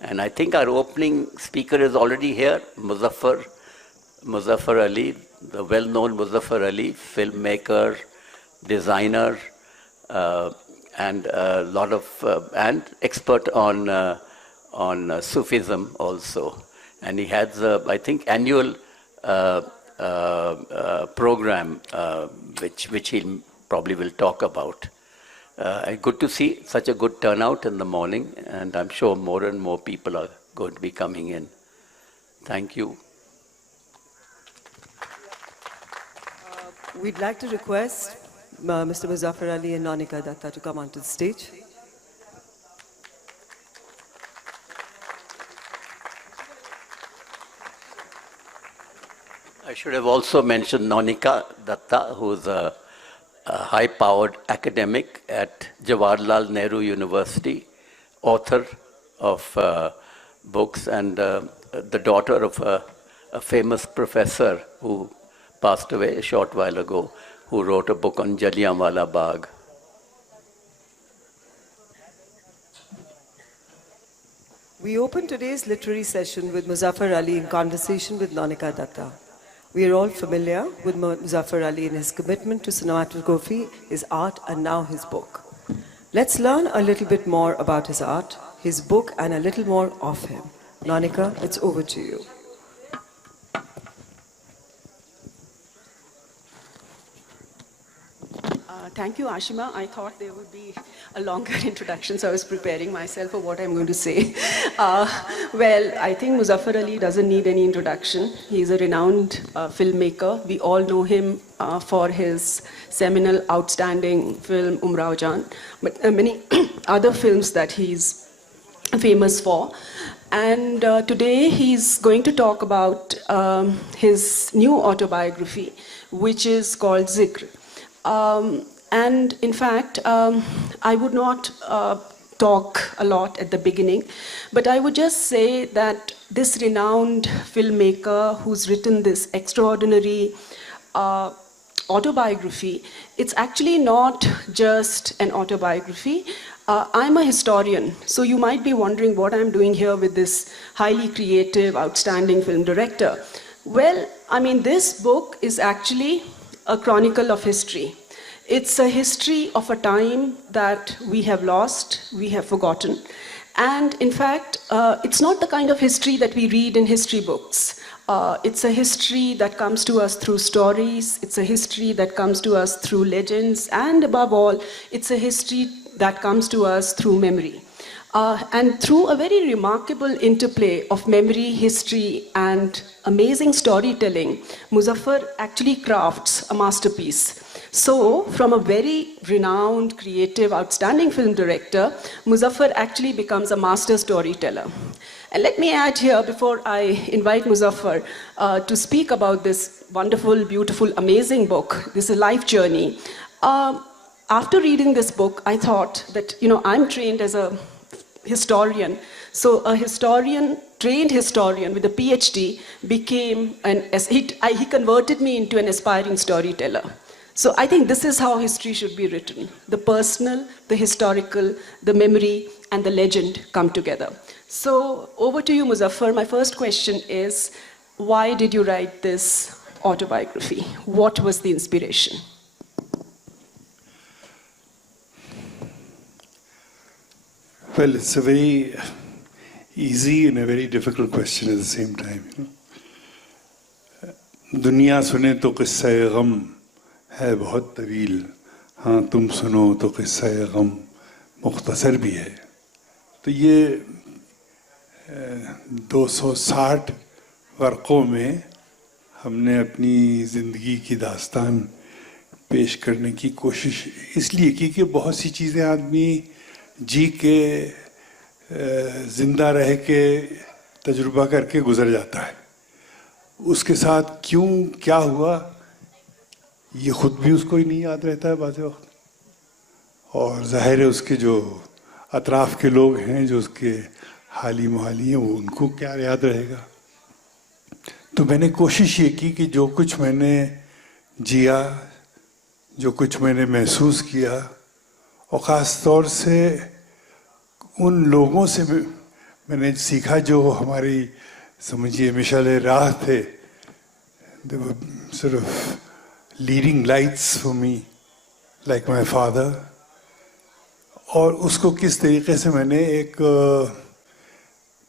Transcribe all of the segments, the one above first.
And I think our opening speaker is already here, Muzaffar Ali, the well-known Muzaffar Ali, filmmaker, designer, and a lot of and expert on Sufism also. And he has, I think, annual program which he probably will talk about. Good to see such a good turnout in the morning, and I'm sure more and more people are going to be coming in. Thank you. We'd like to request Mr. Muzaffar Ali and Nonica Datta to come onto the stage. I should have also mentioned Nonica Datta, who's a high-powered academic at Jawaharlal Nehru University, author of books, and the daughter of a famous professor who passed away a short while ago, who wrote a book on Jallianwala Bagh. We open today's literary session with Muzaffar Ali in conversation with Nonica Datta. We are all familiar with Muzaffar Ali and his commitment to cinematography, his art, and now his book. Let's learn a little bit more about his art, his book, and a little more of him. Nonica, it's over to you. Thank you, Ashima. I thought there would be a longer introduction, so I was preparing myself for what I'm going to say. Well, I think Muzaffar Ali doesn't need any introduction. He's a renowned filmmaker. We all know him for his seminal, outstanding film, Umrao Jaan, but many other films that he's famous for. And today he's going to talk about his new autobiography, which is called Zikr. And in fact, I would not talk a lot at the beginning, but I would just say that this renowned filmmaker who's written this extraordinary autobiography, it's actually not just an autobiography. I'm a historian, so you might be wondering what I'm doing here with this highly creative, outstanding film director. Well, I mean, this book is actually a chronicle of history. It's a history of a time that we have lost, we have forgotten. And in fact, it's not the kind of history that we read in history books. It's a history that comes to us through stories. It's a history that comes to us through legends. And above all, it's a history that comes to us through memory. And through a very remarkable interplay of memory, history, and amazing storytelling, Muzaffar actually crafts a masterpiece. So, from a very renowned, creative, outstanding film director, Muzaffar actually becomes a master storyteller. And let me add here, before I invite Muzaffar to speak about this wonderful, beautiful, amazing book, this is a life journey. After reading this book, I thought that, I'm trained as a historian. So a historian, trained historian with a PhD became he converted me into an aspiring storyteller. So I think this is how history should be written. The personal, the historical, the memory, and the legend come together. So over to you, Muzaffar. My first question is, why did you write this autobiography? What was the inspiration? Well, it's a very easy and a very difficult question at the same time. दुनिया सुने तो किस्सा गम है बहुत तवील, हाँ तुम सुनो तो किस्सा गम मुख्तसर भी है. तो ये 260 वर्क़ों में हमने अपनी ज़िंदगी की दास्तान पेश करने की कोशिश इसलिए की कि बहुत सी चीज़ें आदमी जी के ज़िंदा रह के तजुर्बा करके गुज़र जाता है. उसके साथ क्यों क्या हुआ ये ख़ुद भी उसको ही नहीं याद रहता है बाज़ वक्त, और ज़ाहिर है उसके जो अतराफ़ के लोग हैं, जो उसके हाली मुहाली हैं, वो उनको क्या याद रहेगा. तो मैंने कोशिश ये की कि जो कुछ मैंने जिया, जो कुछ मैंने महसूस किया, और ख़ास तौर से उन लोगों से मैंने सीखा जो हमारी समझिए मिसाल राह थे, they were sort of leading lights for me, like my father. और उसको किस तरीके से मैंने एक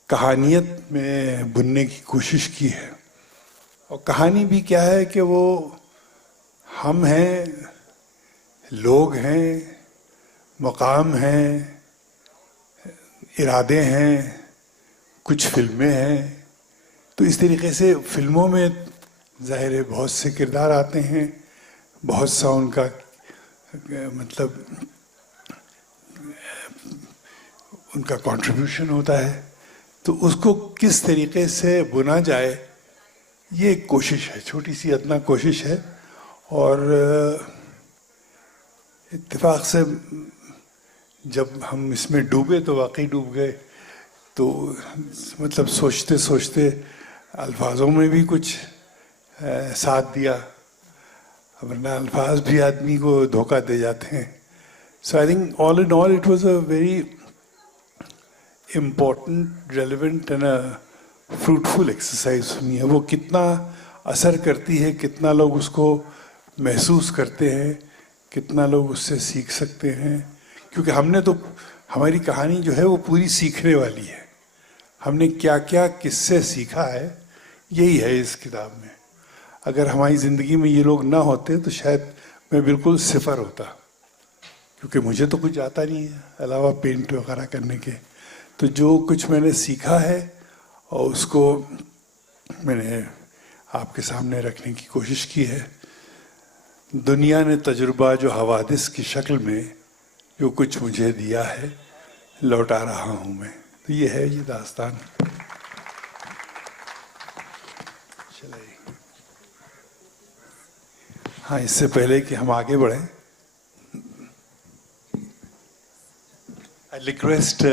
कहानियत में बुनने की कोशिश की है. और कहानी भी क्या है कि वो हम हैं, लोग हैं, मकाम हैं, इरादे हैं, कुछ फिल्में हैं. तो इस तरीके से फिल्मों में ज़ाहिर है बहुत से किरदार आते हैं, बहुत सा उनका मतलब उनका कंट्रीब्यूशन होता है. तो उसको किस तरीके से बुना जाए, ये एक कोशिश है, छोटी सी अदना कोशिश है. और इत्तेफाक से जब हम इसमें डूबे तो वाकई डूब गए. तो मतलब सोचते सोचते अल्फाजों में भी कुछ साथ दिया, वरना अल्फाज भी आदमी को धोखा दे जाते हैं. So I think all in all it was a very important, relevant and a fruitful exercise for me. वो कितना असर करती है, कितना लोग उसको महसूस करते हैं, कितना लोग उससे सीख सकते हैं. क्योंकि हमने तो, हमारी कहानी जो है वो पूरी सीखने वाली है. हमने क्या क्या किससे सीखा है, यही है इस किताब में. अगर हमारी ज़िंदगी में ये लोग ना होते तो शायद मैं बिल्कुल सिफर होता, क्योंकि मुझे तो कुछ आता नहीं है अलावा पेंट वगैरह करने के. तो जो कुछ मैंने सीखा है और उसको मैंने आपके सामने रखने की कोशिश की है. दुनिया ने तजुर्बा जो हवादिस की शक्ल में जो कुछ मुझे दिया है, लौटा रहा हूँ मैं. तो ये है ये दास्तान. हाँ, इससे पहले कि हम आगे बढ़ें, I request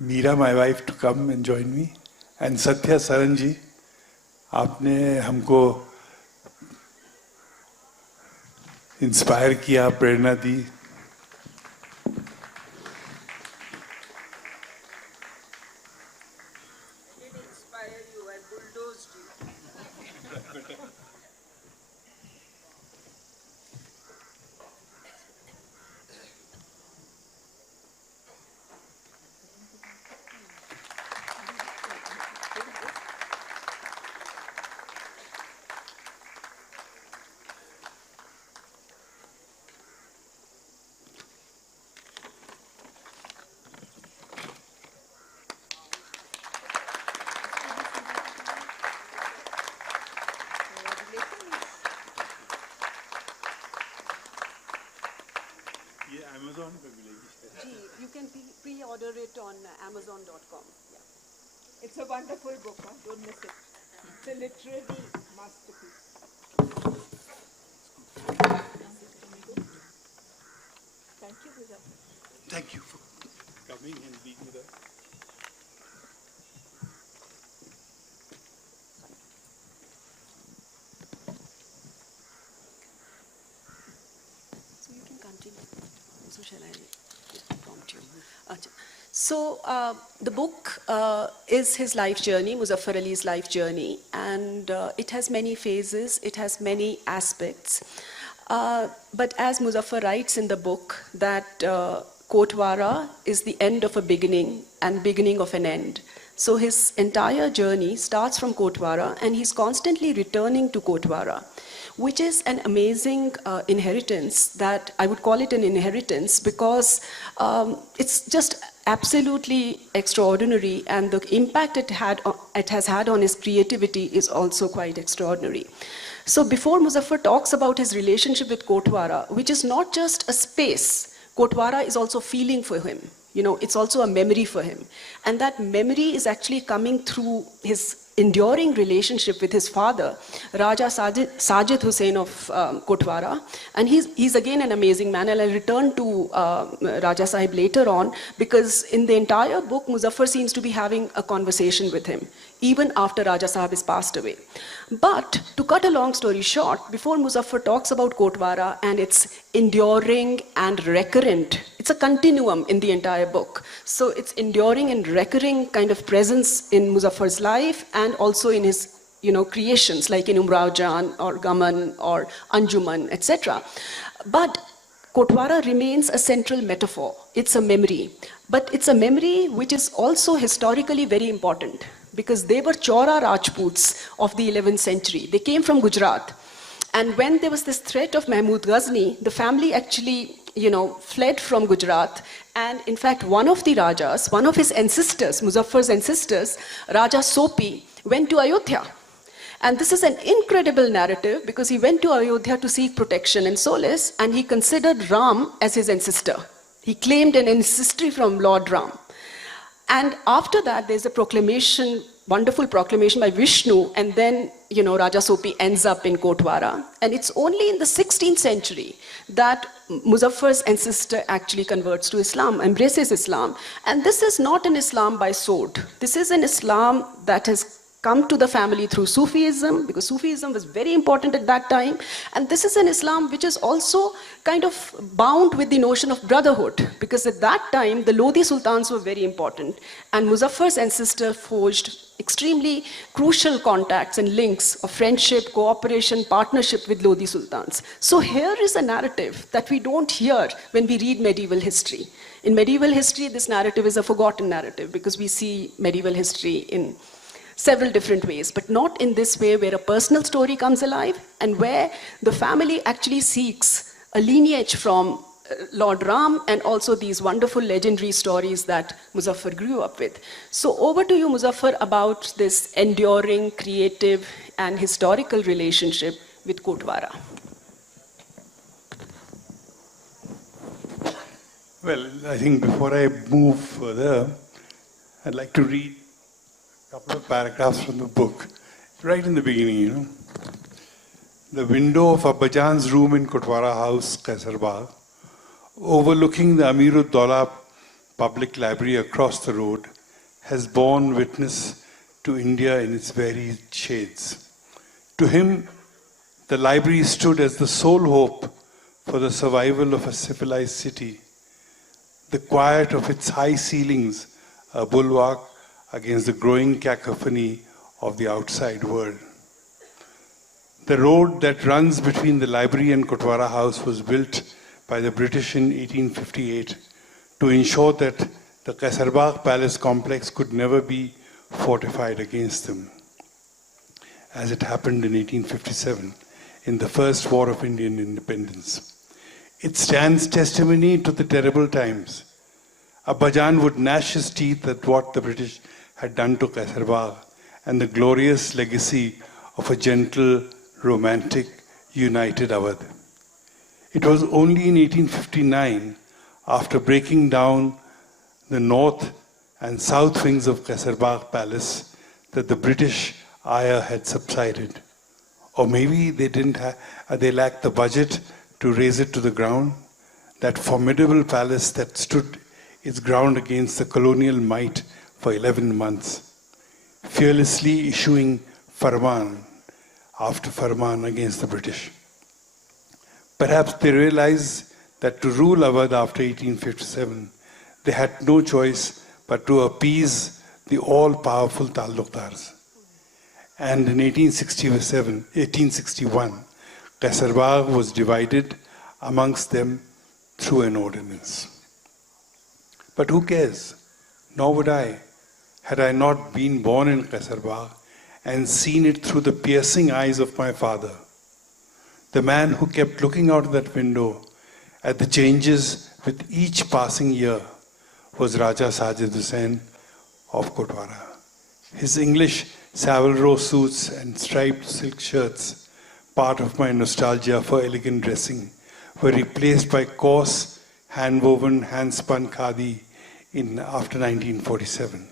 Meera my wife to come and join me, and Satya Saran जी, आपने हमको इंस्पायर किया, प्रेरणा दी. You can pre-order it on Amazon.com. Yeah. It's a wonderful book, huh? Don't miss it. It's a literary masterpiece. Thank you, Muzaffar. Thank you for coming and being with us. So you can continue. So shall I prompt you? So the book is his life journey, Muzaffar Ali's life journey, and it has many phases, it has many aspects. But as Muzaffar writes in the book that Kotwara is the end of a beginning and beginning of an end. So his entire journey starts from Kotwara and he's constantly returning to Kotwara, which is an amazing inheritance. That I would call it an inheritance because it's just absolutely extraordinary, and the impact it has had on his creativity is also quite extraordinary. So before Muzaffar talks about his relationship with Kotwara, which is not just a space, Kotwara is also feeling for him. You know, it's also a memory for him. And that memory is actually coming through his enduring relationship with his father, Raja Sajid Hussain of Kotwara. And he's again an amazing man, and I'll return to Raja Sahib later on, because in the entire book, Muzaffar seems to be having a conversation with him, even after Raja Sahib has passed away. But to cut a long story short, before Muzaffar talks about Kotwara and its enduring and recurrent, it's a continuum in the entire book. So it's enduring and recurring kind of presence in Muzaffar's life and also in his creations, like in Umrao Jan or Gaman or Anjuman, etc. But Kotwara remains a central metaphor. It's a memory. But it's a memory which is also historically very important, because they were Chaura Rajputs of the 11th century. They came from Gujarat. And when there was this threat of Mahmud Ghazni, the family actually, fled from Gujarat. And in fact, one of the Rajas, one of his ancestors, Muzaffar's ancestors, Raja Sopi, went to Ayodhya. And this is an incredible narrative, because he went to Ayodhya to seek protection and solace, and he considered Ram as his ancestor. He claimed an ancestry from Lord Ram. And after that, there's a proclamation, wonderful proclamation by Vishnu, and then, Raja Sopi ends up in Kotwara. And it's only in the 16th century that Muzaffar's ancestor actually converts to Islam, embraces Islam. And this is not an Islam by sword. This is an Islam that has come to the family through Sufism, because Sufism was very important at that time. And this is an Islam which is also kind of bound with the notion of brotherhood, because at that time, the Lodi Sultans were very important. And Muzaffar's ancestor forged extremely crucial contacts and links of friendship, cooperation, partnership with Lodi Sultans. So here is a narrative that we don't hear when we read medieval history. In medieval history, this narrative is a forgotten narrative, because we see medieval history in several different ways, but not in this way where a personal story comes alive and where the family actually seeks a lineage from Lord Ram and also these wonderful legendary stories that Muzaffar grew up with. So over to you, Muzaffar, about this enduring, creative and historical relationship with Kotwara. Well, I think before I move further, I'd like to read a couple of paragraphs from the book. Right in the beginning, The window of Abbajan's room in Kotwara House, Kaisarbagh, overlooking the Amirud-Daulah Public Library across the road, has borne witness to India in its varied shades. To him, the library stood as the sole hope for the survival of a civilized city. The quiet of its high ceilings, a bulwark against the growing cacophony of the outside world. The road that runs between the library and Kotwara House was built by the British in 1858 to ensure that the Kaisarbagh Palace complex could never be fortified against them, as it happened in 1857 in the First War of Indian Independence. It stands testimony to the terrible times. Abbajan would gnash his teeth at what the British had done to Kaisarbagh and the glorious legacy of a gentle, romantic, united Awadh. It was only in 1859, after breaking down the north and south wings of Kaisarbagh Palace, that the British ire had subsided. Or maybe they lacked the budget to raise it to the ground. That formidable palace that stood its ground against the colonial might for 11 months, fearlessly issuing farman after farman against the British. Perhaps they realized that to rule Awadh after 1857, they had no choice but to appease the all-powerful Talukdars. And in 1861, Kaisarbagh was divided amongst them through an ordinance. But who cares? Nor would I, had I not been born in Kaisarbagh and seen it through the piercing eyes of my father. The man who kept looking out of that window at the changes with each passing year was Raja Sajid Hussain of Kotwara. His English Savile Row suits and striped silk shirts, part of my nostalgia for elegant dressing, were replaced by coarse, hand-woven, hand-spun khadi after 1947,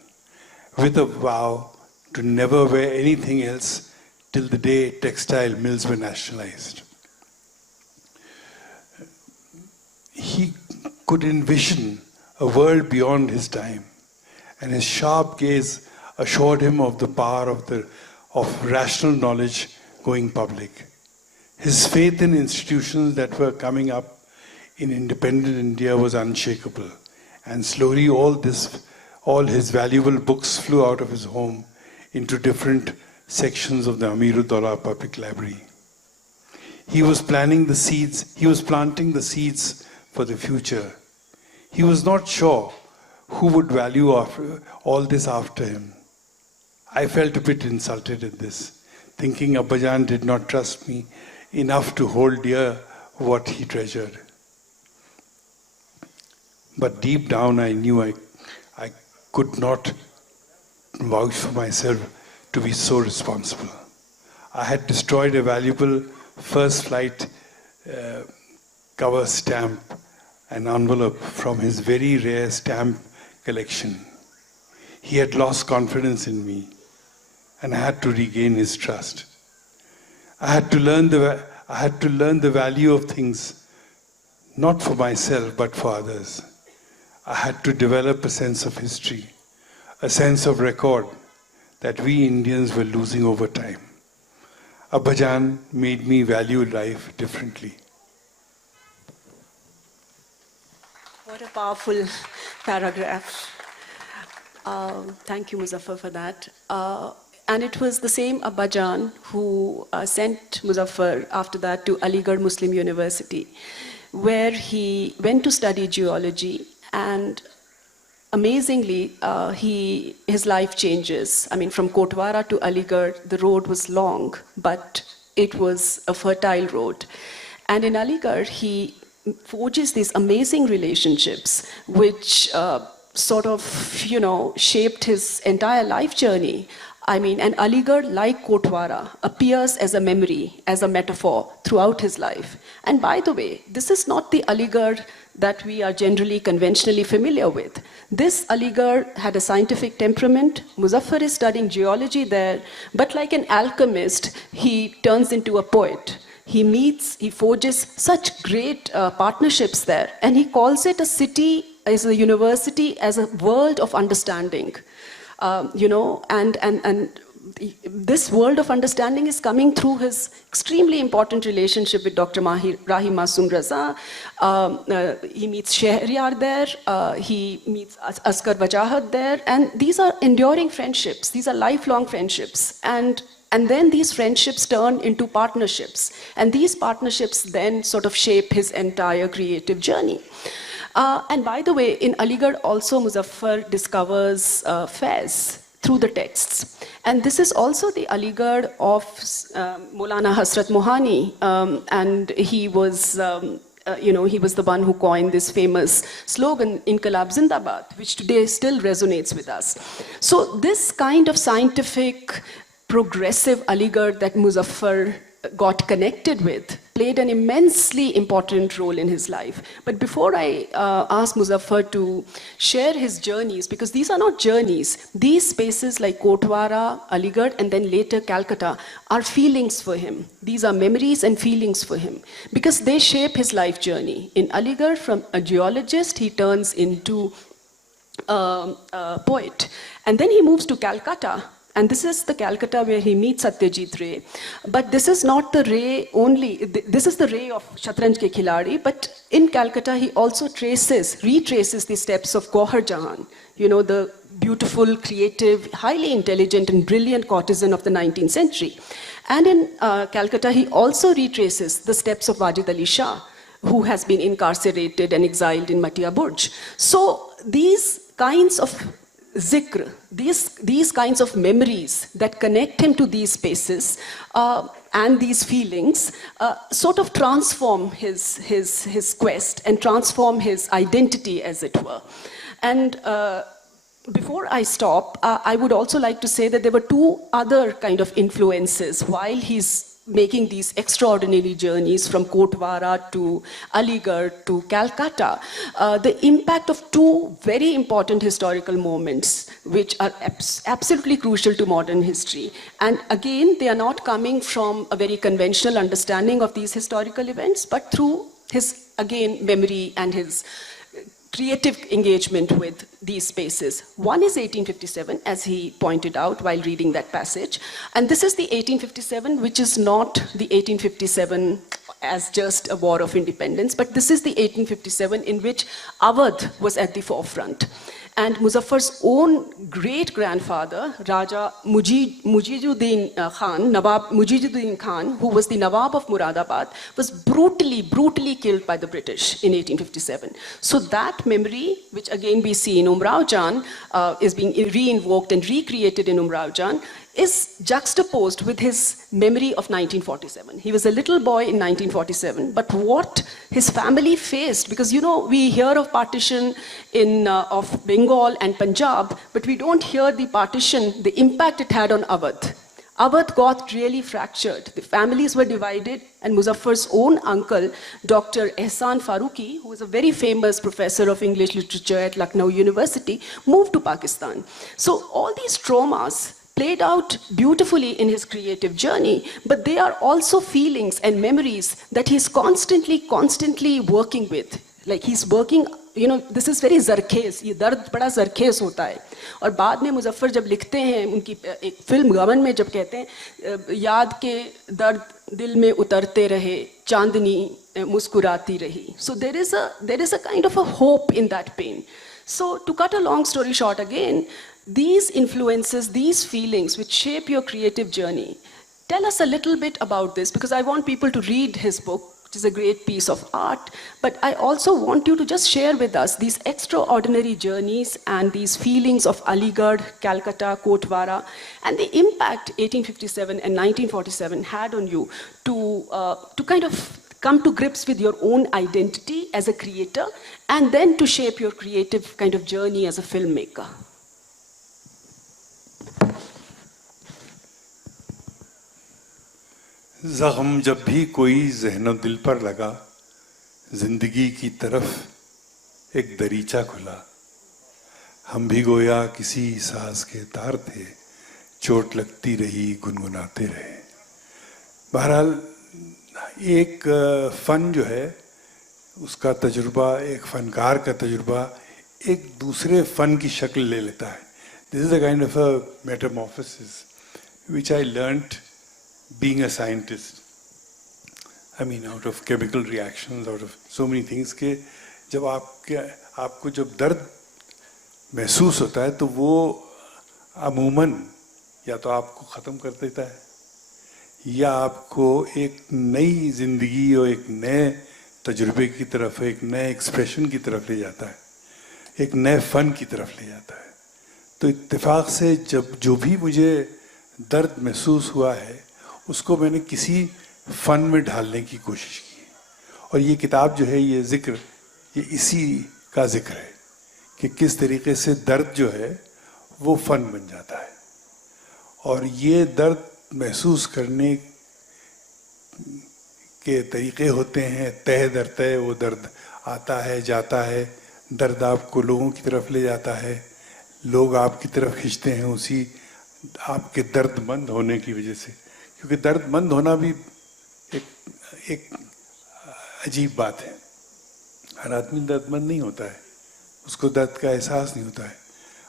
with a vow to never wear anything else till the day textile mills were nationalized. He could envision a world beyond his time, and his sharp gaze assured him of the power of rational knowledge going public. His faith in institutions that were coming up in independent India was unshakable, and slowly all his valuable books flew out of his home into different sections of the Amiruddaula Public Library. He was planting the seeds for the future. He was not sure who would value all this after him. I felt a bit insulted at this, thinking Abbajan did not trust me enough to hold dear what he treasured. But deep down I knew I could not vouch for myself to be so responsible. I had destroyed a valuable first flight cover stamp, an envelope from his very rare stamp collection. He had lost confidence in me, and I had to regain his trust. I had to learn the value of things, not for myself, but for others. I had to develop a sense of history, a sense of record that we Indians were losing over time. Abbajan made me value life differently. What a powerful paragraph. Thank you, Muzaffar, for that. And it was the same Abbajan who sent Muzaffar after that to Aligarh Muslim University, where he went to study geology, and amazingly, his life changes. I mean, from Kotwara to Aligarh, the road was long, but it was a fertile road. And in Aligarh, he forges these amazing relationships, which sort of, shaped his entire life journey. I mean, and Aligarh, like Kotwara, appears as a memory, as a metaphor throughout his life. And by the way, this is not the Aligarh that we are generally conventionally familiar with. This Aligarh had a scientific temperament. Muzaffar is studying geology there, but like an alchemist, he turns into a poet. He forges such great partnerships there, and he calls it a city, as a university, as a world of understanding. And this world of understanding is coming through his extremely important relationship with Dr. Rahim Masoom Raza. He meets Shehryar there, he meets Asghar Wajahat there, and these are enduring friendships, these are lifelong friendships. And then these friendships turn into partnerships, and these partnerships then sort of shape his entire creative journey. And by the way, in Aligarh also Muzaffar discovers Faiz through the texts. And this is also the Aligarh of Maulana Hasrat Mohani, and he was the one who coined this famous slogan, Inqilab Zindabad, which today still resonates with us. So this kind of scientific, progressive Aligarh that Muzaffar got connected with played an immensely important role in his life. But before I ask Muzaffar to share his journeys, because these are not journeys, these spaces like Kotwara, Aligarh, and then later Calcutta are feelings for him. These are memories and feelings for him, because they shape his life journey. In Aligarh, from a geologist, he turns into a poet. And then he moves to Calcutta. And this is the Calcutta where he meets Satyajit Ray. But this is not the Ray only, this is the Ray of Shatranj Ke Khiladi, but in Calcutta he also retraces the steps of Gauhar Jahan, the beautiful, creative, highly intelligent and brilliant courtesan of the 19th century. And in Calcutta he also retraces the steps of Wajid Ali Shah, who has been incarcerated and exiled in Matia Burj. So these kinds of Zikr, these kinds of memories that connect him to these spaces and these feelings sort of transform his quest and transform his identity, as it were. And before I stop, I would also like to say that there were two other kind of influences while he's making these extraordinary journeys from Kotwara to Aligarh to Calcutta, the impact of two very important historical moments which are absolutely crucial to modern history. And again, they are not coming from a very conventional understanding of these historical events, but through his, again, memory and his creative engagement with these spaces. One is 1857, as he pointed out while reading that passage. And this is the 1857, which is not the 1857 as just a war of independence, but this is the 1857 in which Awadh was at the forefront. And Muzaffar's own great-grandfather, Raja Mujizuddin Khan, Nawab Mujizuddin Khan, who was the Nawab of Muradabad, was brutally killed by the British in 1857. So that memory, which again we see in Umrao Jan, is being re-invoked and recreated in Umrao Jan, is juxtaposed with his memory of 1947. He was a little boy in 1947, but what his family faced, because you know, we hear of partition of Bengal and Punjab, but we don't hear the partition, the impact it had on Awadh. Awadh got really fractured. The families were divided, and Muzaffar's own uncle, Dr. Ehsan Farooqi, who was a very famous professor of English literature at Lucknow University, moved to Pakistan. So all these traumas played out beautifully in his creative journey, but they are also feelings and memories that he's constantly working with. Like he's working, you know, this is very zarkhes, ये दर्द बड़ा zarkhes होता है. और बाद में मुजफ्फर जब लिखते हैं, उनकी एक फिल्म गमन में जब कहते हैं, याद के दर्द दिल में उतरते रहे, चांदनी मुस्कुराती रही. So there is a kind of a hope in that pain. So to cut a long story short again, these influences, these feelings which shape your creative journey, tell us a little bit about this, because I want people to read his book, which is a great piece of art, but I also want you to just share with us these extraordinary journeys and these feelings of Aligarh, Calcutta, Kotwara, and the impact 1857 and 1947 had on you to kind of come to grips with your own identity as a creator, and then to shape your creative kind of journey as a filmmaker. ज़ख्म जब भी कोई ज़हन दिल पर लगा, ज़िंदगी की तरफ एक दरीचा खुला, हम भी गोया किसी साज़ के तार थे, चोट लगती रही गुनगुनाते रहे. बहरहाल एक फ़न जो है उसका तजुर्बा, एक फ़नकार का तजुर्बा एक दूसरे फ़न की शक्ल ले लेता है. This is a kind of a metamorphosis which I learnt being a scientist. I mean, out of chemical reactions, out of so many things, कि जब आपको जब दर्द महसूस होता है तो वो अमूमन या तो आपको ख़त्म कर देता है या आपको एक नई ज़िंदगी और एक नए तजुर्बे की तरफ, एक नए एक्सप्रेशन की तरफ ले जाता है, एक नए फ़न की तरफ ले जाता है. तो इत्तेफाक से जब जो भी मुझे दर्द महसूस हुआ है उसको मैंने किसी फ़न में ढालने की कोशिश की. और ये किताब जो है, ये ज़िक्र, ये इसी का ज़िक्र है कि किस तरीके से दर्द जो है वो फ़न बन जाता है. और ये दर्द महसूस करने के तरीक़े होते हैं, तह दर तह वो दर्द आता है, जाता है. दर्द आपको लोगों की तरफ ले जाता है, लोग आपकी तरफ खींचते हैं उसी आपके दर्दमंद होने की वजह से. क्योंकि दर्दमंद होना भी एक अजीब बात है. हर आदमी दर्दमंद नहीं होता है, उसको दर्द का एहसास नहीं होता है.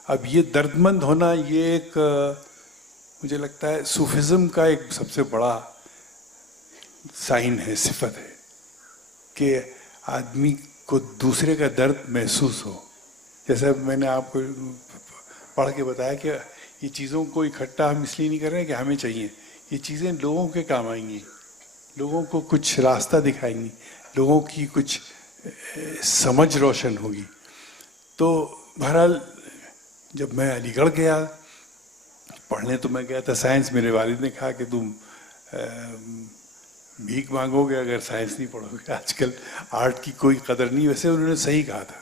अब ये दर्दमंद होना, ये एक मुझे लगता है सूफिज़्म का एक सबसे बड़ा साइन है, सिफत है कि आदमी को दूसरे का दर्द महसूस हो. जैसे मैंने आपको पढ़ के बताया कि ये चीज़ों को इकट्ठा हम इसलिए नहीं कर रहे हैं कि हमें चाहिए, ये चीज़ें लोगों के काम आएंगी, लोगों को कुछ रास्ता दिखाएंगी, लोगों की कुछ समझ रोशन होगी. तो बहरहाल जब मैं अलीगढ़ गया पढ़ने, तो मैं गया था साइंस. मेरे वालिद ने कहा कि तुम भीख मांगोगे अगर साइंस नहीं पढ़ोगे. आजकल आर्ट की कोई कदर नहीं. वैसे उन्होंने सही कहा था,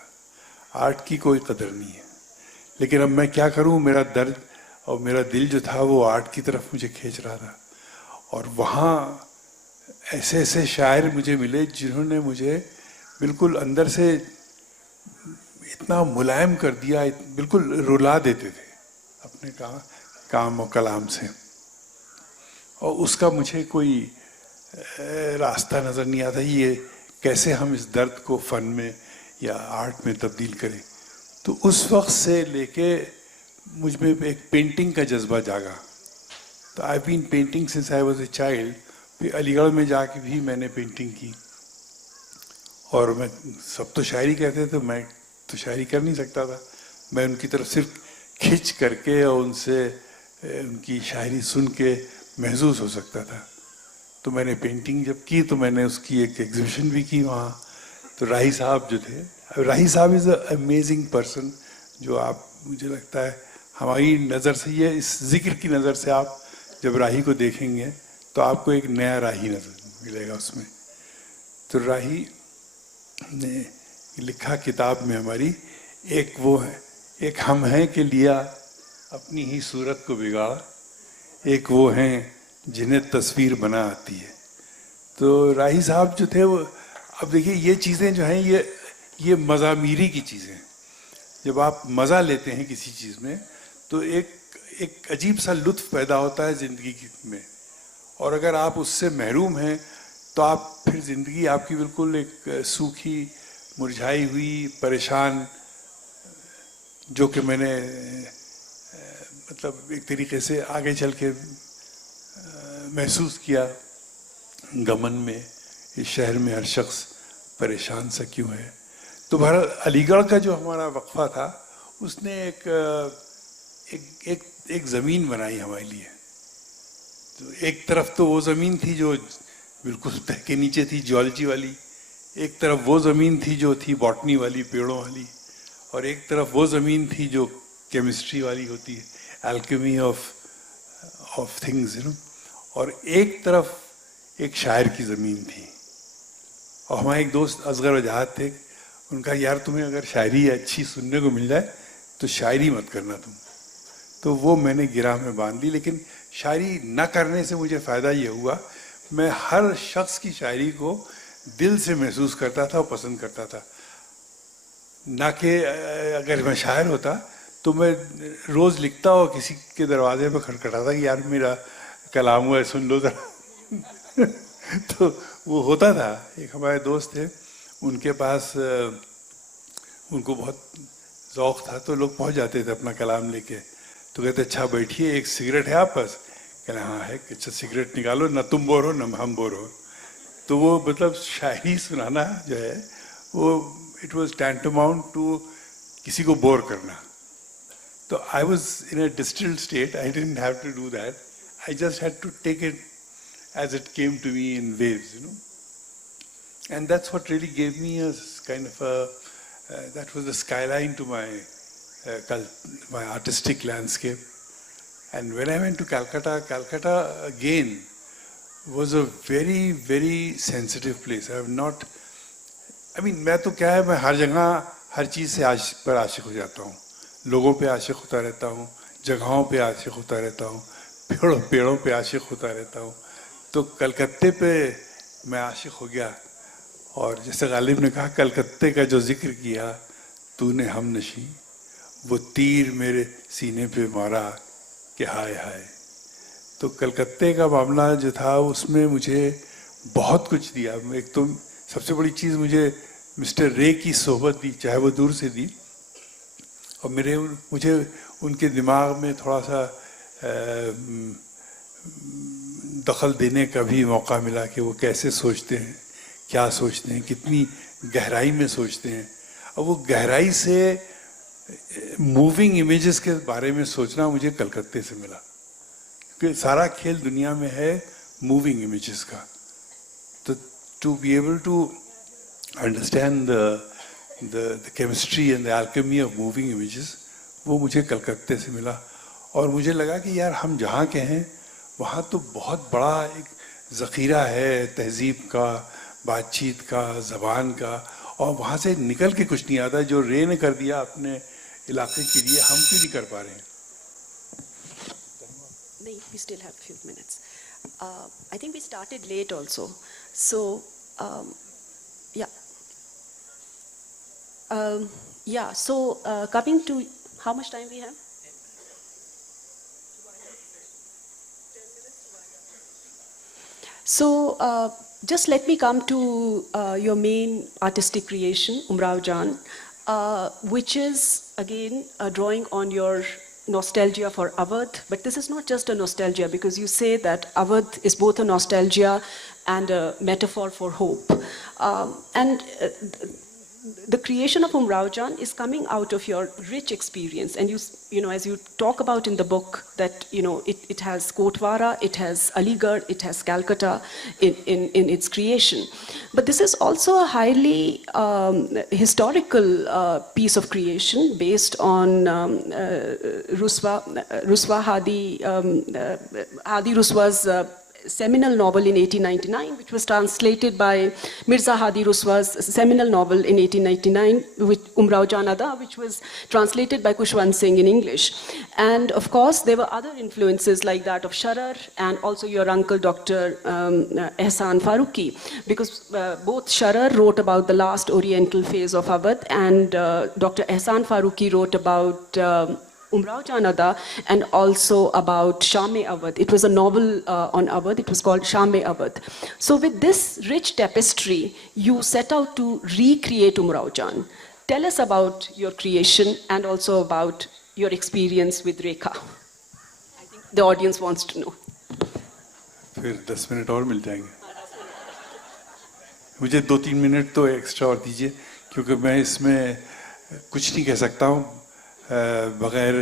आर्ट की कोई कदर नहीं है. लेकिन अब मैं क्या करूं, मेरा दर्द और मेरा दिल जो था वो आर्ट की तरफ मुझे खींच रहा था. اور وہاں ایسے ایسے شاعر مجھے ملے جنہوں نے مجھے بالکل اندر سے اتنا ملائم کر دیا, بالکل رلا دیتے تھے اپنے کام و کلام سے, اور اس کا مجھے کوئی راستہ نظر نہیں آتا یہ کیسے ہم اس درد کو فن میں یا آرٹ میں تبدیل کریں. تو اس وقت سے لے کے مجھ میں ایک پینٹنگ کا جذبہ جاگا. تو I been painting since I was a child. پھر علی گڑھ میں جا کے بھی میں نے پینٹنگ کی, اور میں سب تو شاعری کہتے تھے, میں تو شاعری کر نہیں سکتا تھا. میں ان کی طرف صرف کھنچ کر کے اور ان سے ان کی شاعری سن کے محظوظ ہو سکتا تھا. تو میں نے پینٹنگ جب کی تو میں نے اس کی ایک ایگزیبیشن بھی کی وہاں. تو راہی صاحب جو تھے, راہی صاحب از اے امیزنگ پرسن, جو آپ مجھے لگتا ہے ہماری نظر سے, یہ اس ذکر کی نظر سے آپ جب راہی کو دیکھیں گے تو آپ کو ایک نیا راہی نظر ملے گا اس میں. تو راہی نے لکھا کتاب میں ہماری, ایک وہ ہے, ایک ہم ہیں کہ لیا اپنی ہی صورت کو بگاڑ, ایک وہ ہیں جنہیں تصویر بنا آتی ہے. تو راہی صاحب جو تھے وہ, اب دیکھیے یہ چیزیں جو ہیں یہ مضامیری کی چیزیں ہیں. جب آپ مزہ لیتے ہیں کسی چیز میں تو ایک عجیب سا لطف پیدا ہوتا ہے زندگی میں, اور اگر آپ اس سے محروم ہیں تو آپ پھر زندگی آپ کی بالکل ایک سوکھی, مرجھائی ہوئی, پریشان, جو کہ میں نے مطلب ایک طریقے سے آگے چل کے محسوس کیا گمن میں, اس شہر میں ہر شخص پریشان سا کیوں ہے. تو بہرحال علی گڑھ کا جو ہمارا وقفہ تھا اس نے ایک زمین بنائی ہمارے لیے. تو ایک طرف تو وہ زمین تھی جو بالکل تہ کے نیچے تھی, جیولوجی والی, ایک طرف وہ زمین تھی جو تھی باٹنی والی, پیڑوں والی, اور ایک طرف وہ زمین تھی جو کیمسٹری والی ہوتی ہے, الکیمی آف تھنگز, اور ایک طرف ایک شاعر کی زمین تھی. اور ہمارے ایک دوست اصغر وجاہت تھے, ان کا یار تمہیں اگر شاعری اچھی سننے کو مل جائے تو شاعری مت کرنا تم. تو وہ میں نے گرہ میں باندھ لی. لیکن شاعری نہ کرنے سے مجھے فائدہ یہ ہوا, میں ہر شخص کی شاعری کو دل سے محسوس کرتا تھا اور پسند کرتا تھا. نہ کہ اگر میں شاعر ہوتا تو میں روز لکھتا اور کسی کے دروازے پہ کھٹکھٹاتا کہ یار میرا کلام ہوا ہے سن لو ذرا. تو وہ ہوتا تھا. ایک ہمارے دوست تھے, ان کے پاس ان کو بہت ذوق تھا تو لوگ پہنچ جاتے تھے اپنا کلام لے کے. تو کہتے اچھا بیٹھیے, ایک سگریٹ ہے آپ پاس؟ کہنا ہاں ہے. اچھا سگریٹ نکالو, نہ تم بور ہو نہ ہم بور ہو. تو وہ مطلب شاعری سنانا جو ہے وہ اٹ واز ٹینٹاماؤنٹ ٹو کسی کو بور کرنا. تو I was in a distilled state, I didn't have to do that. I just had to take it as it came to me in waves, And that's what really gave me a kind of that was the skyline to my artistic landscape. And when I went to Calcutta again was a very, very sensitive place. میں تو کیا ہے, میں ہر جگہ ہر چیز سے پر عاشق ہو جاتا ہوں. لوگوں پہ عاشق ہوتا رہتا ہوں, جگہوں پہ عاشق ہوتا رہتا ہوں, پیڑوں پہ عاشق ہوتا رہتا ہوں. تو کلکتے پہ میں عاشق ہو گیا. اور جیسے غالب نے کہا, کلکتے کا جو ذکر کیا تو نے ہم نشیں, وہ تیر میرے سینے پہ مارا کہ ہائے ہائے. تو کلکتے کا معاملہ جو تھا اس میں مجھے بہت کچھ دیا. ایک تو سب سے بڑی چیز مجھے مسٹر رے کی صحبت دی, چاہے وہ دور سے دی, اور مجھے ان کے دماغ میں تھوڑا سا دخل دینے کا بھی موقع ملا کہ وہ کیسے سوچتے ہیں, کیا سوچتے ہیں, کتنی گہرائی میں سوچتے ہیں. اور وہ گہرائی سے موونگ امیجز کے بارے میں سوچنا مجھے کلکتے سے ملا, کیونکہ سارا کھیل دنیا میں ہے موونگ امیجز کا. تو to be able to understand the chemistry and the alchemy of moving images, وہ مجھے کلکتے سے ملا. اور مجھے لگا کہ یار ہم جہاں کے ہیں وہاں تو بہت بڑا ایک ذخیرہ ہے تہذیب کا, بات چیت کا, زبان کا, اور وہاں سے نکل کے کچھ نہیں آتا. جو رے نے کر دیا اپنے علاقے کے لیے, ہم کیوں نہیں کر پا رہے ہیں؟ نہیں, we still have a few minutes. I think we started late also. So, yeah. So coming to, how much time we have? So just let me come to your main artistic creation, Umrao Jan, which is again a drawing on your nostalgia for Awadh. But this is not just a nostalgia, because you say that Awadh is both a nostalgia and a metaphor for hope. And the creation of Umrao Jan is coming out of your rich experience, and you know, as you talk about in the book, that it has Kotwara, it has Aligarh, it has Calcutta in its creation. But this is also a highly historical piece of creation based on Ruswa Hadi Ruswa's seminal novel in 1899, which was translated by Mirza Hadi Ruswa's seminal novel in 1899, Umrao Jan Ada, which was translated by Khushwant Singh in English. And of course, there were other influences like that of Sharar and also your uncle, Dr. Ehsan Farooqi, because both Sharar wrote about the last Oriental phase of Awadh, and Dr. Ehsan Farooqi wrote about Umrao Jan Ada and also about Sham-e Awadh. It was a novel on Awadh. It was called Sham-e Awadh. So with this rich tapestry, you set out to recreate Umrao Jan. Tell us about your creation and also about your experience with Rekha. I think the audience wants to know. फिर 10 minute और मिल जाएंगे. मुझे 2-3 minute तो extra और दीजिए, क्योंकि मैं इसमें कुछ नहीं कह सकता हूँ बगैर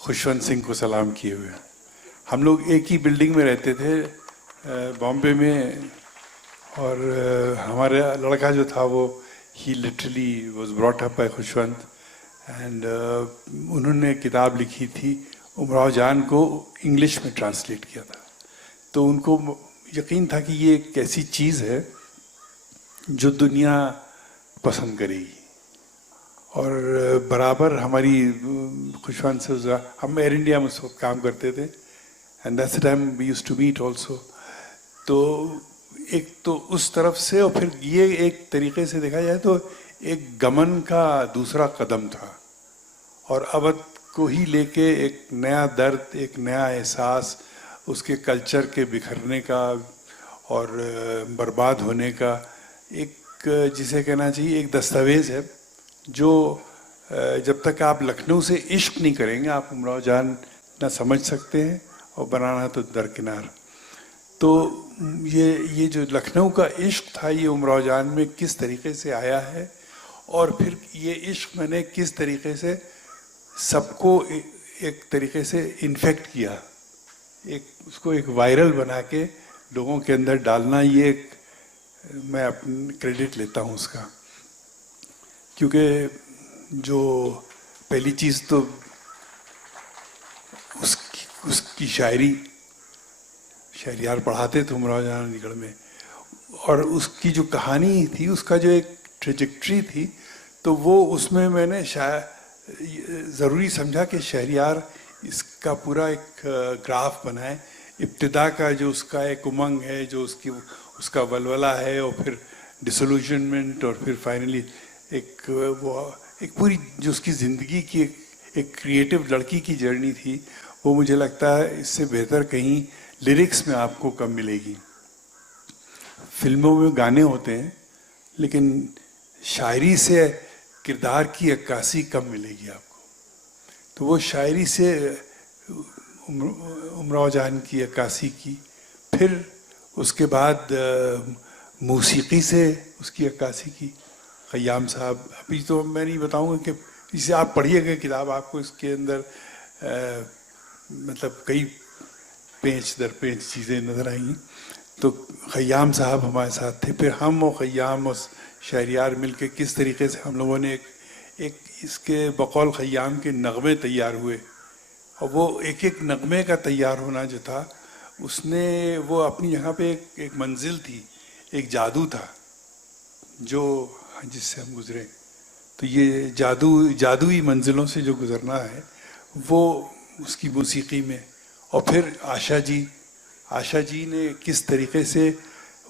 खुशवंत सिंह को सलाम किए हुए. हम लोग एक ही बिल्डिंग में रहते थे बॉम्बे में, और हमारा लड़का जो था वो ही literally was brought up by Khushwant, and उन्होंने किताब लिखी थी, उमराव जान को इंग्लिश में ट्रांसलेट किया था. तो उनको यकीन था कि ये एक ऐसी चीज़ है जो दुनिया पसंद करेगी. और बराबर हमारी खुशवंत से हम एयर इंडिया में उस वक्त काम करते थे, and that's the time we used to meet also. तो एक तो उस तरफ से, और फिर ये एक तरीके से देखा जाए तो एक गमन का दूसरा कदम था, और अवध को ही लेके एक नया दर्द, एक नया एहसास, उसके कल्चर के बिखरने का और बर्बाद होने का एक, जिसे कहना चाहिए एक दस्तावेज़ है, जो जब तक आप लखनऊ से इश्क नहीं करेंगे आप उमराव जान ना समझ सकते हैं, और बनाना तो दरकिनार. तो ये जो लखनऊ का इश्क था, ये उमराव जान में किस तरीके से आया है, और फिर ये इश्क मैंने किस तरीके से सबको एक तरीके से इन्फेक्ट किया, उसको एक वायरल बना के लोगों के अंदर डालना, ये मैं अपनी क्रेडिट लेता हूँ उसका. क्योंकि जो पहली चीज़ तो उसकी शायरियार पढ़ाते थे उमराव जान अलीगढ़ में, और उसकी जो कहानी थी, उसका जो एक ट्रेजेक्ट्री थी, तो वो उसमें मैंने ज़रूरी समझा कि शहरियार इसका पूरा एक ग्राफ बनाए. इब्तिदा का जो उसका एक उमंग है, जो उसका वलवला है, और फिर डिसोल्यूशनमेंट, और फिर फाइनली एक पूरी जो उसकी ज़िंदगी की एक क्रिएटिव लड़की की जर्नी थी, वो मुझे लगता है इससे बेहतर कहीं लिरिक्स में आपको कम मिलेगी. फिल्मों में गाने होते हैं, लेकिन शायरी से किरदार की अक्कासी कम मिलेगी आपको. तो वो शायरी से उमराव जान की अक्कासी की, फिर उसके बाद मौसीकी से उसकी अक्कासी की. खयाम साहब, अभी तो मैं नहीं बताऊंगा कि इसे आप पढ़िएगा किताब, आपको इसके अंदर मतलब कई पेंच दर पेंच चीज़ें नज़र आएंगी. तो खयाम साहब हमारे साथ थे, फिर हम और खयाम और शहरियार मिलके किस तरीके से हम लोगों ने एक इसके बकौल खयाम के नगमे तैयार हुए. और वो एक नगमे का तैयार होना जो था, उसने वो अपनी जगह पे एक मंजिल थी, एक जादू था जो जिससे हम गुजरे. तो ये जादुई मंजिलों से जो गुजरना है, वो उसकी मौसीकी में. और फिर आशा जी आशा जी ने किस तरीके से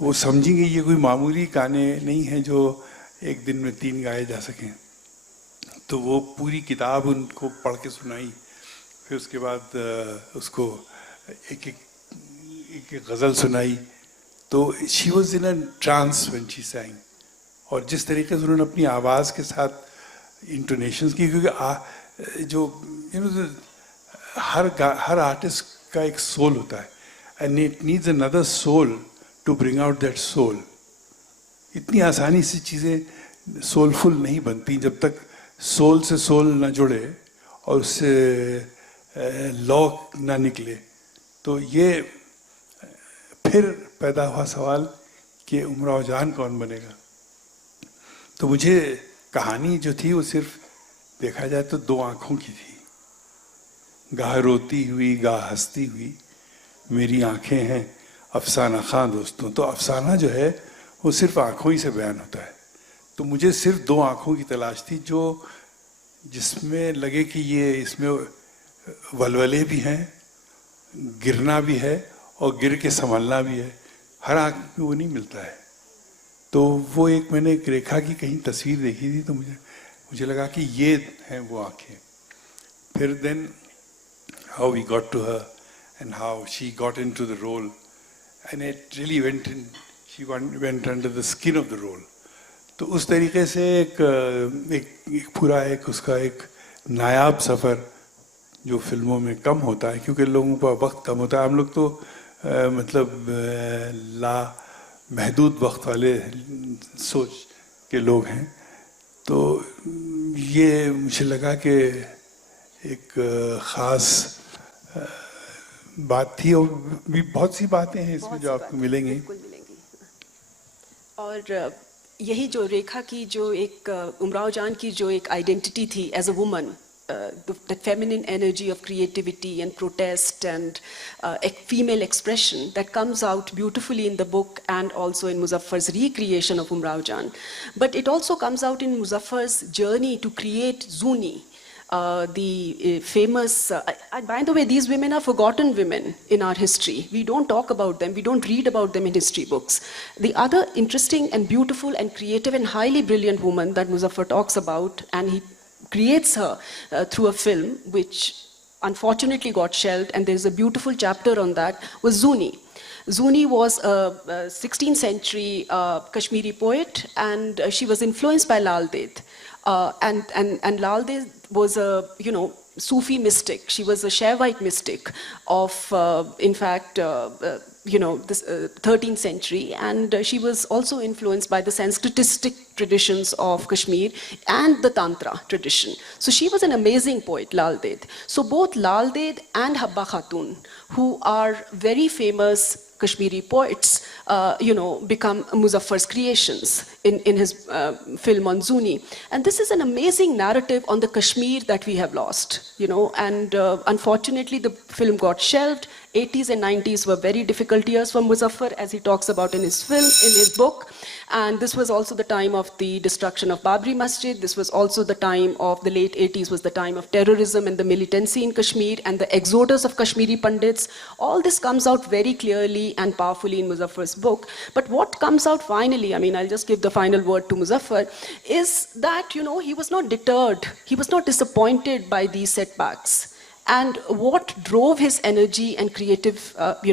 वो समझेंगे ये कोई मामूली गाने नहीं हैं जो एक दिन में 3 गाए जा सकें, तो वो पूरी किताब उनको पढ़ के सुनाई, फिर उसके बाद उसको एक एक गज़ल सुनाई, तो she was in a trance when she sang। और जिस तरीके से उन्होंने अपनी आवाज़ के साथ इंटोनेशंस की, क्योंकि जो हर आर्टिस्ट का एक सोल होता है, and it needs another soul to bring out that soul. इतनी आसानी से चीज़ें सोलफुल नहीं बनती जब तक सोल से सोल ना जुड़े और उससे लॉ ना निकले। तो ये फिर पैदा हुआ सवाल कि उमराव जान कौन बनेगा। तो मुझे कहानी जो थी वो सिर्फ देखा जाए तो 2 आँखों की थी, गाह रोती हुई गाह हंसती हुई मेरी आँखें हैं अफसाना खां दोस्तों। तो अफसाना जो है वो सिर्फ आँखों ही से बयान होता है। तो मुझे सिर्फ 2 आँखों की तलाश थी जो जिसमें लगे कि ये इसमें वलवले भी हैं, गिरना भी है और गिर के संभलना भी है। हर आँख में वो नहीं मिलता है। तो वो एक मैंने एक रेखा की कहीं तस्वीर देखी थी, तो मुझे लगा कि ये हैं वो आँखें। फिर then how we got to her and how she got into the role and it really went in, she went under the skin of the role. तो उस तरीके से एक पूरा एक उसका एक नायाब सफ़र जो फिल्मों में कम होता है, क्योंकि लोगों का वक्त कम होता है। हम लोग तो मतलब ला महदूद वक्त वाले सोच के लोग हैं। तो ये मुझे लगा कि एक ख़ास बात थी, और भी बहुत सी बातें हैं इसमें जो आपको मिलेंगी। बिल्कुल मिलेंगी। और यही जो रेखा की जो एक उमराव जान की जो एक आइडेंटिटी थी as a woman, that feminine energy of creativity and protest and female expression that comes out beautifully in the book and also in Muzaffar's recreation of Umrao Jan. But it also comes out in Muzaffar's journey to create Zuni, the famous, by the way, these women are forgotten women in our history. We don't talk about them, we don't read about them in history books. The other interesting and beautiful and creative and highly brilliant woman that Muzaffar talks about, and he creates her through a film which unfortunately got shelved, and there's a beautiful chapter on that, was Zuni. Zuni was a 16th century Kashmiri poet, and she was influenced by Lal Ded. And Lal Ded was a, Sufi mystic. She was a Shaivite mystic of, in fact, this 13th century, and she was also influenced by the Sanskritistic traditions of Kashmir and the Tantra tradition. So she was an amazing poet, Lal Ded. So both Lal Ded and Habba Khatun, who are very famous Kashmiri poets, become Muzaffar's creations in his film on Zuni. And this is an amazing narrative on the Kashmir that we have lost, and unfortunately the film got shelved. 80s and 90s were very difficult years for Muzaffar, as he talks about in his film, in his book. And this was also the time of the destruction of Babri Masjid. This was also the time of the late 80s, was the time of terrorism and the militancy in Kashmir and the exodus of Kashmiri Pandits. All this comes out very clearly and powerfully in Muzaffar's book. But what comes out finally, I'll just give the final word to Muzaffar, is that, he was not deterred. He was not disappointed by these setbacks. And what drove his energy and creative,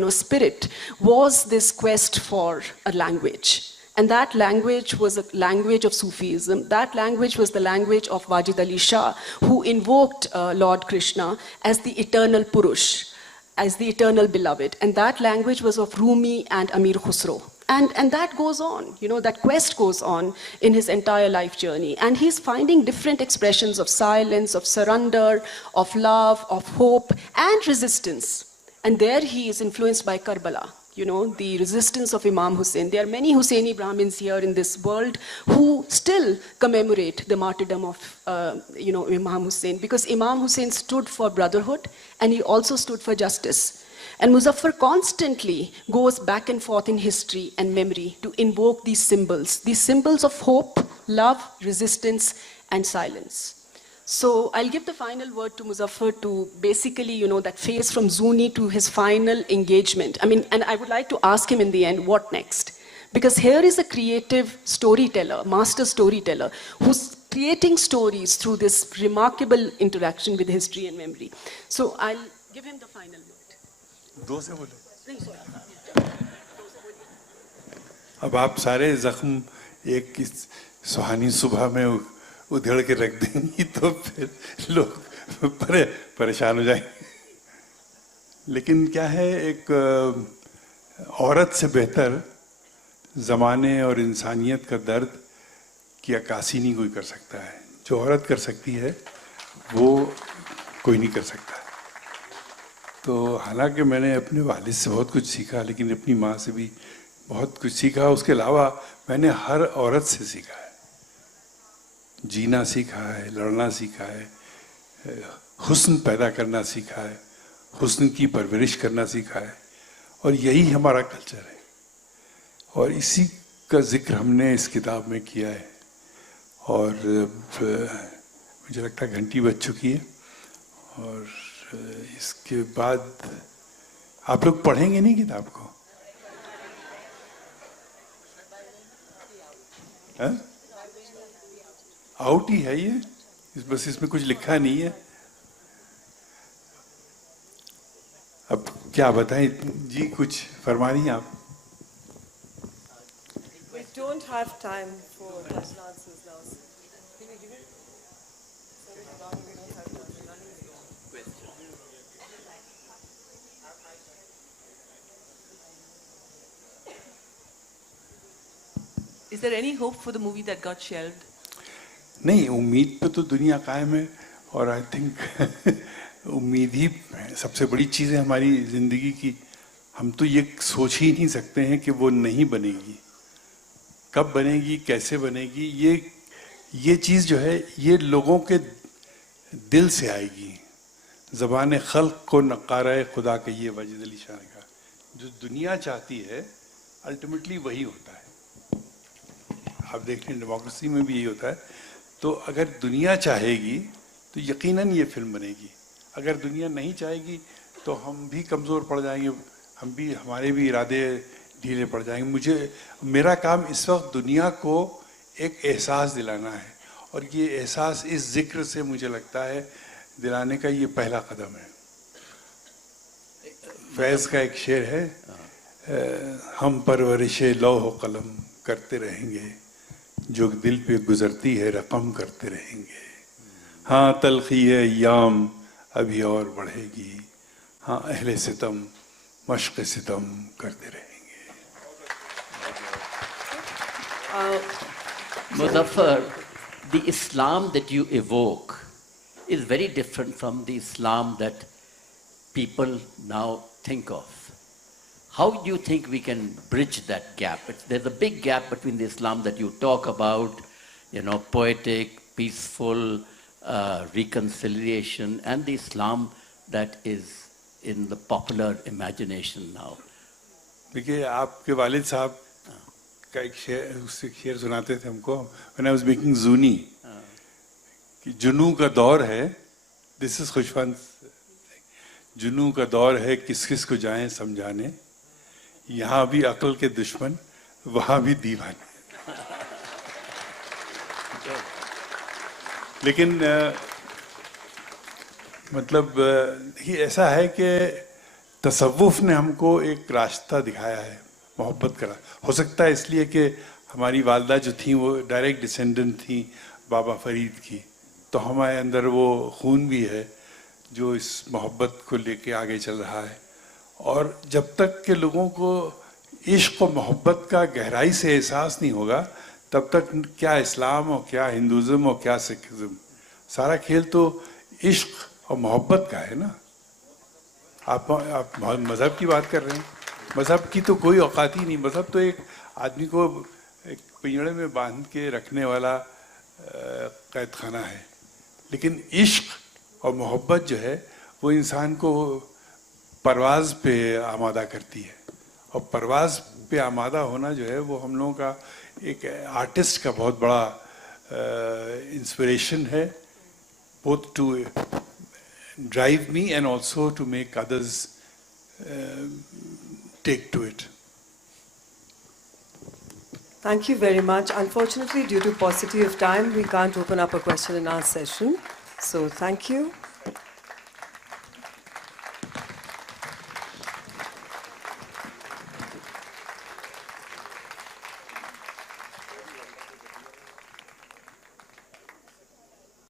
spirit was this quest for a language. And that language was a language of Sufism. That language was the language of Wajid Ali Shah, who invoked Lord Krishna as the eternal Purush, as the eternal beloved. And that language was of Rumi and Amir Khusro. And that goes on, that quest goes on in his entire life journey. And he's finding different expressions of silence, of surrender, of love, of hope, and resistance. And there he is influenced by Karbala, the resistance of Imam Hussain. There are many Hussaini Brahmins here in this world who still commemorate the martyrdom of, Imam Hussain, because Imam Hussain stood for brotherhood and he also stood for justice. And Muzaffar constantly goes back and forth in history and memory to invoke these symbols of hope, love, resistance, and silence. So I'll give the final word to Muzaffar to basically, that phase from Zuni to his final engagement. And I would like to ask him in the end, what next? Because here is a creative storyteller, master storyteller, who's creating stories through this remarkable interaction with history and memory. So I'll give him the final word. दो से बोले. नहीं, sorry. अब आप सारे जख्म एक इस सुहानी सुबह में उधेड़ के रख देंगी तो फिर लोग परेशान हो जाएंगे. लेकिन क्या है, एक औरत से बेहतर ज़माने और इंसानियत का दर्द की अक्कासी नहीं कोई कर सकता है. जो औरत कर सकती है वो कोई नहीं कर सकता. तो हालांकि मैंने अपने वालिद से बहुत कुछ सीखा, लेकिन अपनी माँ से भी बहुत कुछ सीखा. उसके अलावा मैंने हर औरत से सीखा है. जीना सीखा है, लड़ना सीखा है, हुस्न पैदा करना सीखा है, हुस्न की परवरिश करना सीखा है. और यही हमारा कल्चर है और इसी का जिक्र हमने इस किताब में किया है. और मुझे लगता है घंटी बज चुकी है और इसके बाद आप लोग पढ़ेंगे नहीं किताब को? आउट ही है ये, बस इसमें कुछ लिखा नहीं है. अब क्या बताएं जी, कुछ फरमा रही हैं आप? We don't have time for question answers now. Can we give it? We don't have time. Is there any hope for the movie that got shelved? नहीं, उम्मीद पे तो दुनिया कायम है और आई थिंक उम्मीद ही सबसे बड़ी चीज़ है हमारी ज़िंदगी की. हम तो ये सोच ही नहीं सकते हैं कि वो नहीं बनेगी. कब बनेगी, कैसे बनेगी, ये चीज़ जो है ये लोगों के दिल से आएगी. ज़बान खल्क को नक़ारा खुदा के ये वाजिद अली शाह ने कहा, जो दुनिया चाहती है अल्टीमेटली वही होता है. आप देख लें डेमोक्रेसी में भी यही होता है. तो अगर दुनिया चाहेगी तो यकीनन ये फिल्म बनेगी. अगर दुनिया नहीं चाहेगी तो हम भी कमज़ोर पड़ जाएंगे, हमारे भी इरादे ढीले पड़ जाएंगे. मेरा काम इस वक्त दुनिया को एक एहसास दिलाना है और ये एहसास इस जिक्र से मुझे लगता है दिलाने का ये पहला कदम है. फैज़ का एक शेर है, हम परवरिश लौह कलम करते रहेंगे, जो दिल पे गुजरती है रकम करते रहेंगे. हाँ तलखी याम अभी और बढ़ेगी, हाँ अहले सितम मश्क सितम करते रहेंगे. Muzaffar, the Islam that you evoke is very different from the Islam that people now think of. How do you think we can bridge that gap? There's a big gap between the Islam that you talk about, poetic, peaceful, reconciliation, and the Islam that is in the popular imagination now. देखिए, आपके वालिद साहब का एक शेर सुनाते थे हमको when I was making Zuni, कि जुनू का दौर है, this is खुशवंत, जुनू का दौर है किस किस को जाएं समझाने, यहाँ भी अक्ल के दुश्मन वहाँ भी दीवाने. लेकिन मतलब ये ऐसा है कि तसव्वुफ ने हमको एक रास्ता दिखाया है मोहब्बत का. हो सकता है इसलिए कि हमारी वालदा जो थी वो डायरेक्ट डिसेंडेंट थी बाबा फरीद की, तो हमारे अंदर वो खून भी है जो इस मोहब्बत को लेके आगे चल रहा है. और जब तक के लोगों को इश्क और मोहब्बत का गहराई से एहसास नहीं होगा, तब तक क्या इस्लाम और क्या हिंदुज़म और क्या सिखिज़म, सारा खेल तो इश्क और मोहब्बत का है ना. आप मज़हब की बात कर रहे हैं, मज़हब की तो कोई औकात ही नहीं. मज़हब तो एक आदमी को एक पिंजड़े में बांध के रखने वाला कैद खाना है. लेकिन इश्क और मोहब्बत जो है वो इंसान को परवाज़ पे आमादा करती है. और परवाज़ पे आमादा होना जो है वो हम लोगों का एक आर्टिस्ट का बहुत बड़ा इंस्पिरेशन है. both to drive me and also to make others take to it. Thank you very much. Unfortunately, due to paucity of time, we can't open up a question and answer session. So thank you.